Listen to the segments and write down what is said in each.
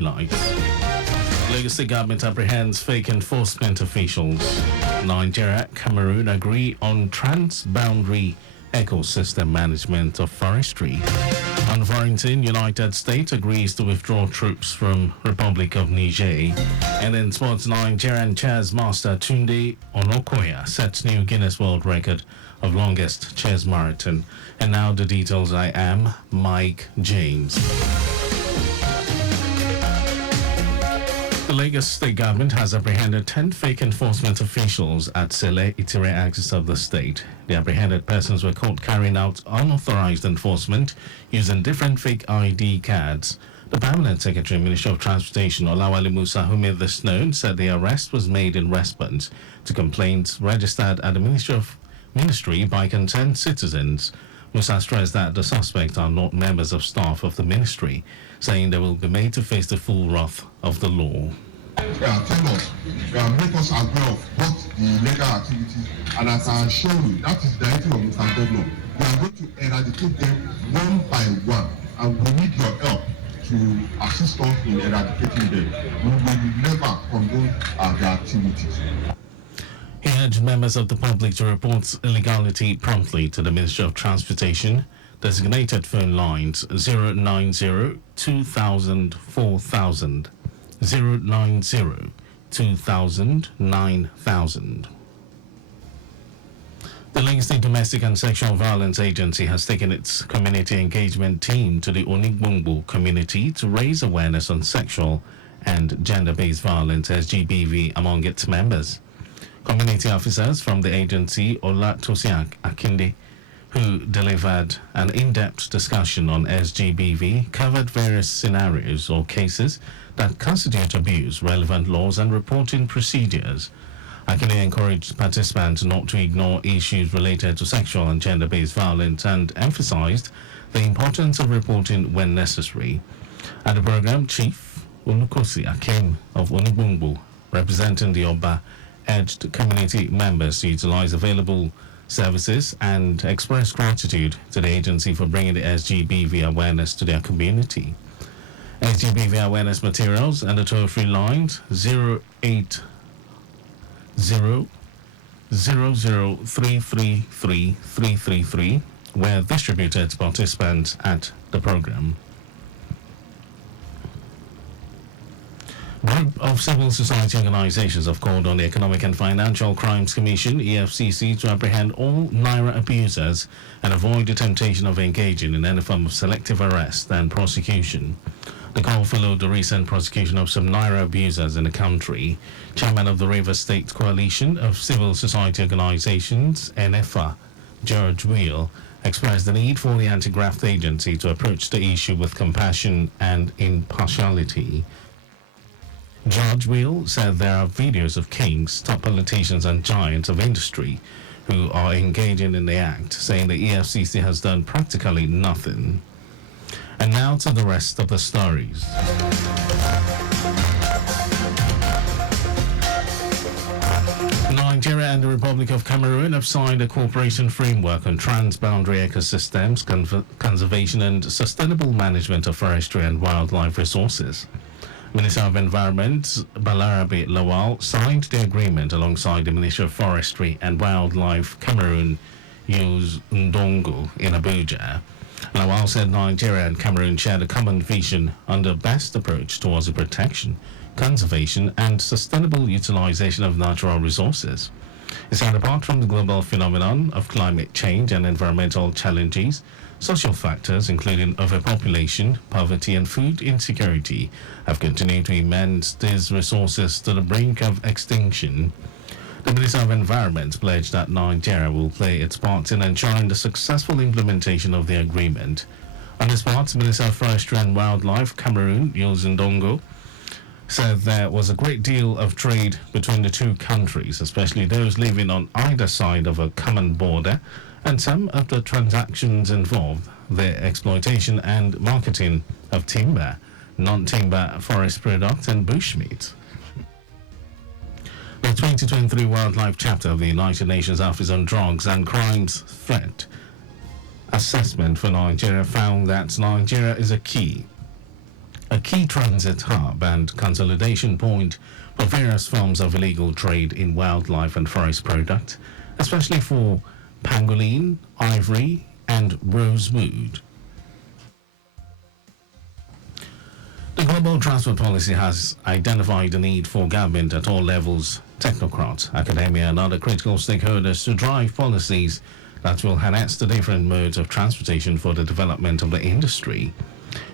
highlights. Lagos State government apprehends fake enforcement officials. Nigeria, Cameroon agree on transboundary ecosystem management of forestry. On Warrington, United States agrees to withdraw troops from Republic of Niger. And in sports, Nigerian chess master Tunde Onokoya sets new Guinness World Record of longest chess marathon. And now the details. I am Mike James. The Lagos State government has apprehended 10 fake enforcement officials at Sele Itire axis of the state. The apprehended persons were caught carrying out unauthorized enforcement using different fake ID cards. The Permanent Secretary, Ministry of Transportation, Olawale Musa, who made this known, said the arrest was made in response to complaints registered at the Ministry by concerned citizens. Musa stressed that the suspects are not members of staff of the ministry, saying they will be made to face the full wrath of the law. Tell us, make us aware of what the illegal activities, and as I assure you, that is the directive of Mr. Governor. We are going to eradicate them one by one, and we need your help to assist us in eradicating them. We will never condone their activities. He urged members of the public to report illegality promptly to the Ministry of Transportation. Designated phone lines 090 2000 4000, 090 2000 9000. The Lagos State Domestic and Sexual Violence Agency has taken its community engagement team to the Onigbongbo community to raise awareness on sexual and gender-based violence (SGBV) among its members. Community officers from the agency, Olatosi Akinde, who delivered an in-depth discussion on SGBV, covered various scenarios or cases that constitute abuse, relevant laws and reporting procedures. Akinde encouraged participants not to ignore issues related to sexual and gender-based violence and emphasized the importance of reporting when necessary. At the program, Chief Olukosi Akim of Onigbongbo, representing the Oba, urged community members to utilize available services and express gratitude to the agency for bringing the SGBV awareness to their community. SGBV awareness materials and the toll-free lines 080 00333333 were distributed to participants at the program. A group of civil society organizations have called on the Economic and Financial Crimes Commission, EFCC, to apprehend all Naira abusers and avoid the temptation of engaging in any form of selective arrest and prosecution. The call followed the recent prosecution of some Naira abusers in the country. Chairman of the Rivers State Coalition of Civil Society Organizations, NFA, George Wheel, expressed the need for the anti-graft agency to approach the issue with compassion and impartiality. George Wheel said there are videos of kings, top politicians and giants of industry who are engaging in the act, saying the EFCC has done practically nothing. And now to the rest of the stories. Nigeria and the Republic of Cameroon have signed a cooperation framework on transboundary ecosystems, conservation and sustainable management of forestry and wildlife resources. Minister of Environment Balarabe Lawal signed the agreement alongside the Minister of Forestry and Wildlife Cameroon Yus Ndongo in Abuja. Lawal said Nigeria and Cameroon shared a common vision on the best approach towards the protection, conservation and sustainable utilization of natural resources. He said apart from the global phenomenon of climate change and environmental challenges, social factors including overpopulation, poverty and food insecurity have continued to immense these resources to the brink of extinction. The Minister of Environment pledged that Nigeria will play its part in ensuring the successful implementation of the agreement. On his part, Minister of Forestry and Wildlife Cameroon, Yus Ndongo, said there was a great deal of trade between the two countries, especially those living on either side of a common border, and some of the transactions involved the exploitation and marketing of timber, non-timber forest products and bushmeat. The 2023 Wildlife Chapter of the United Nations Office on Drugs and Crimes Threat Assessment for Nigeria found that Nigeria is a key a key transit hub and consolidation point for various forms of illegal trade in wildlife and forest products, especially for pangolin, ivory, and rosewood. The global transport policy has identified the need for government at all levels, technocrats, academia, and other critical stakeholders to drive policies that will enhance the different modes of transportation for the development of the industry.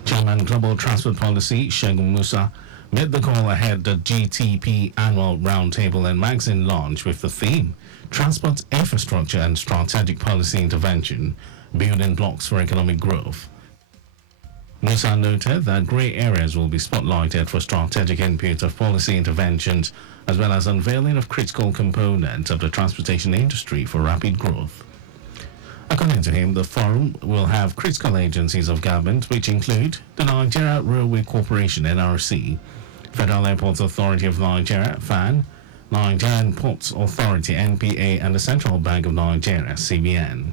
Chairman Global Transport Policy Segun Musa made the call ahead the GTP annual roundtable and magazine launch with the theme Transport Infrastructure and Strategic Policy Intervention, Building Blocks for Economic Growth. Musa noted that grey areas will be spotlighted for strategic input of policy interventions as well as unveiling of critical components of the transportation industry for rapid growth. According to him, the forum will have critical agencies of government which include the Nigeria Railway Corporation (NRC), Federal Airports Authority of Nigeria (FAN), Nigerian Ports Authority (NPA), and the Central Bank of Nigeria (CBN).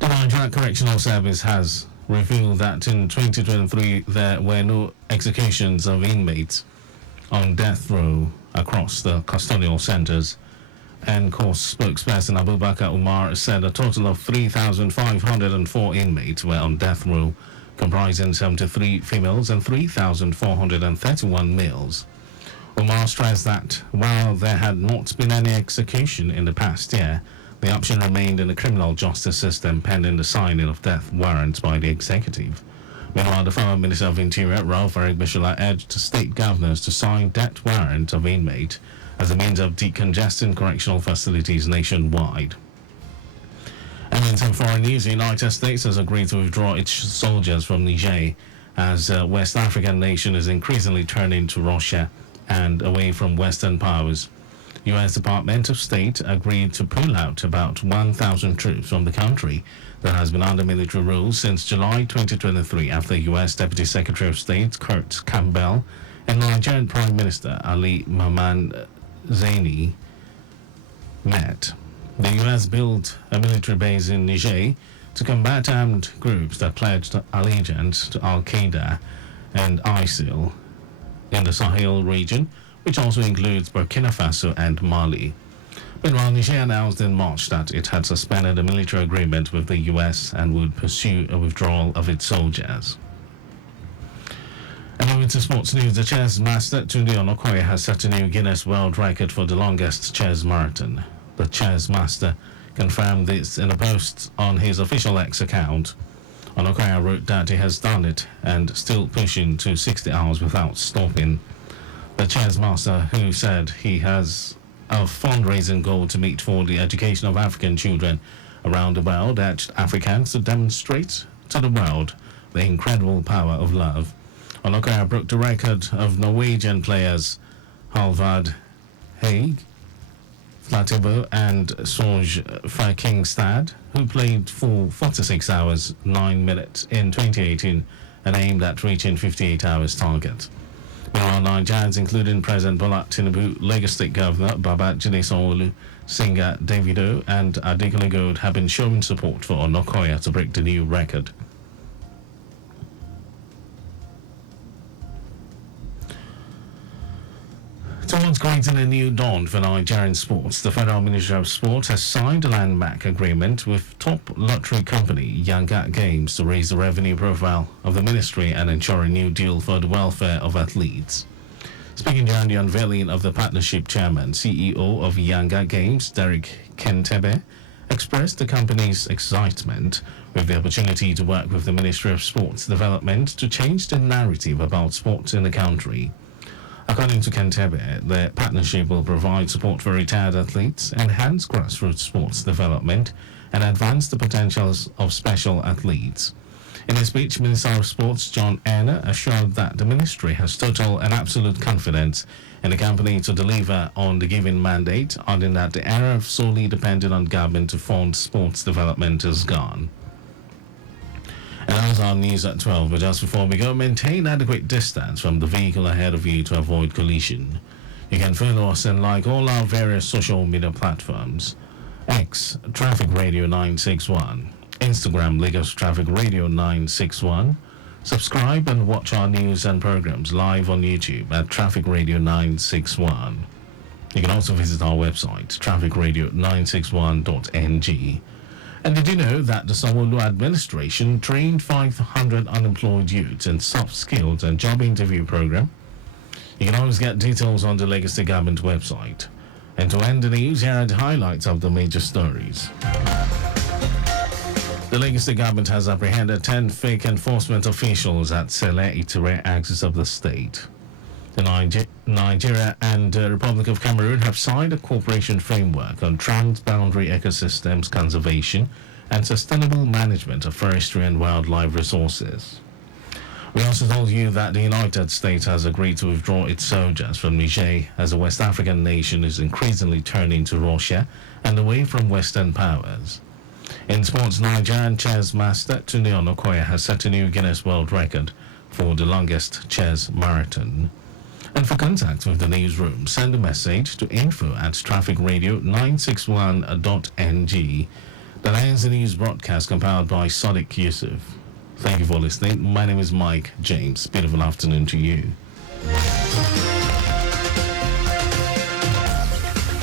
The Nigeria Correctional Service has revealed that in 2023 there were no executions of inmates on death row across the custodial centers. And course spokesperson Abubakar Umar said a total of 3,504 inmates were on death row, comprising 73 females and 3,431 males. Umar stressed that while there had not been any execution in the past year, the option remained in the criminal justice system pending the signing of death warrants by the executive. Meanwhile, the former Minister of Interior, Ralph Aregbesola, urged state governors to sign death warrants of inmates as a means of decongesting correctional facilities nationwide. And in some foreign news, the United States has agreed to withdraw its soldiers from Niger as West African nation is increasingly turning to Russia and away from Western powers. U.S. Department of State agreed to pull out about 1,000 troops from the country that has been under military rule since July 2023 after U.S. Deputy Secretary of State Kurt Campbell and Nigerian Prime Minister Ali Mohammed Zaini met. The U.S. built a military base in Niger to combat armed groups that pledged allegiance to Al-Qaeda and ISIL in the Sahel region, which also includes Burkina Faso and Mali. Meanwhile, Niger announced in March that it had suspended a military agreement with the U.S. and would pursue a withdrawal of its soldiers. And moving to sports news, the chess master Tunde Onokoye has set a new Guinness World Record for the longest chess marathon. The chess master confirmed this in a post on his official X account. Onokoye wrote that he has done it and still pushing to 60 hours without stopping. The chess master, who said he has a fundraising goal to meet for the education of African children around the world, urged Africans to demonstrate to the world the incredible power of love. Onokoye broke the record of Norwegian players Halvard Haig, Flatibo, and Sorge Fakingstad, who played for 46 hours, 9 minutes in 2018 and aimed at reaching 58 hours target. Meanwhile, Nigerians, including President Bola Tinubu, Lagos State Governor Babajide Sanwo-Olu, singer Davido, and Adekunle Gold have been showing support for Onokoye to break the new record. Towards creating a new dawn for Nigerian sports, the Federal Ministry of Sport has signed a landmark agreement with top lottery company Yanga Games to raise the revenue profile of the ministry and ensure a new deal for the welfare of athletes. Speaking during the unveiling of the partnership, Chairman, CEO of Yanga Games, Derek Kentebe, expressed the company's excitement with the opportunity to work with the Ministry of Sports Development to change the narrative about sports in the country. According to Kentebe, the partnership will provide support for retired athletes, enhance grassroots sports development, and advance the potentials of special athletes. In a speech, Minister of Sports John Erna assured that the ministry has total and absolute confidence in the company to deliver on the given mandate, adding that the era of solely depending on government to fund sports development is gone. And that was our news at 12, but just before we go, maintain adequate distance from the vehicle ahead of you to avoid collision. You can follow us and like all our various social media platforms. X, Traffic Radio 961. Instagram, Lagos Traffic Radio 961. Subscribe and watch our news and programs live on YouTube at Traffic Radio 961. You can also visit our website, trafficradio961.ng. And did you know that the Sanwo-Olu administration trained 500 unemployed youths in soft skills and job interview program? You can always get details on the Lagos State Government website. And to end the news, here are the highlights of the major stories. The Lagos State Government has apprehended 10 fake enforcement officials at Sele Itire axis of the state. Nigeria and the Republic of Cameroon have signed a cooperation framework on transboundary ecosystems conservation and sustainable management of forestry and wildlife resources. We also told you that the United States has agreed to withdraw its soldiers from Niger as the West African nation is increasingly turning to Russia and away from Western powers. In sports, Nigerian chess master Tunde Onokoya has set a new Guinness World Record for the longest chess marathon. And for contact with the newsroom, send a message to info@trafficradio961.ng. That ends the news broadcast compiled by Sadiq Yusuf. Thank you for listening. My name is Mike James. Beautiful afternoon to you.